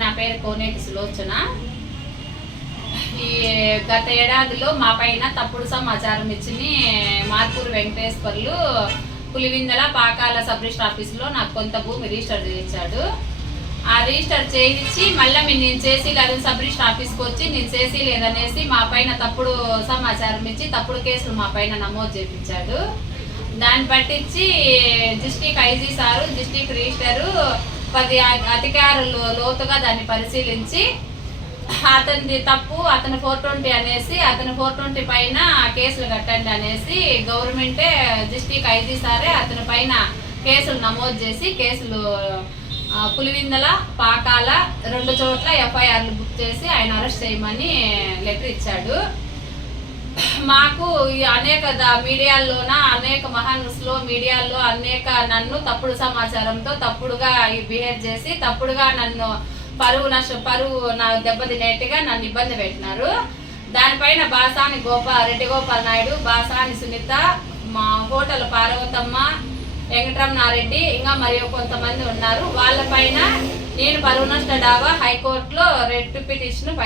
నా పేరు కోనేటి సులోచన. ఈ గత ఏడాదిలో మా పైన తప్పుడు సమాచారం ఇచ్చి మార్పూరు వెంకటేశ్వర్లు. పులివిందల పాకాల సబ్ రిజిస్టర్ ఆఫీసులో నాకు కొంత భూమి రిజిస్టర్ చేయించాడు. ఆ రిజిస్టర్ చేయించి మళ్ళీ మీరు నేను చేసి లేదు సబ్ రిజిస్టర్ ఆఫీస్కి వచ్చి నేను చేసి లేదనేసి మా పైన తప్పుడు సమాచారం ఇచ్చి తప్పుడు కేసులు మా పైన నమోదు చేయించాడు. దాన్ని పట్టించి district IG sir district register పది అధికారులు లోతుగా దాన్ని పరిశీలించి అతనిది తప్పు అతను ఫోర్ ట్వంటీ అనేసి అతను ఫోర్ ట్వంటీ పైన కేసులు కట్టండి అనేసి గవర్నమెంటే డిస్టిక్ ఐజీ సారే అతని పైన కేసులు నమోదు చేసి కేసులు పులివిందల పాకాల రెండు చోట్ల ఎఫ్ఐఆర్లు బుక్ చేసి ఆయన అరెస్ట్ చేయమని లెటర్ ఇచ్చాడు. మాకు ఈ అనేక మీడియాల్లోన అనేక మహాన్యూస్లో మీడియాల్లో అనేక నన్ను తప్పుడు సమాచారంతో తప్పుడుగా బిహేవ్ చేసి తప్పుడుగా నన్ను పరువు నష్ట పరువు నా దెబ్బతినేట్టుగా నన్ను ఇబ్బంది పెట్టినారు. దానిపైన బాసాని గోపాల్ రెడ్డి గోపాల్ నాయుడు బాసాని సునీత మా హోటల్ పార్వతమ్మ వెంకటరమణారెడ్డి ఇంకా మరియు కొంతమంది ఉన్నారు. వాళ్ళపైన నేను పరువు నష్ట డాబా హైకోర్టులో రెడ్ పిటిషన్ ఫైల్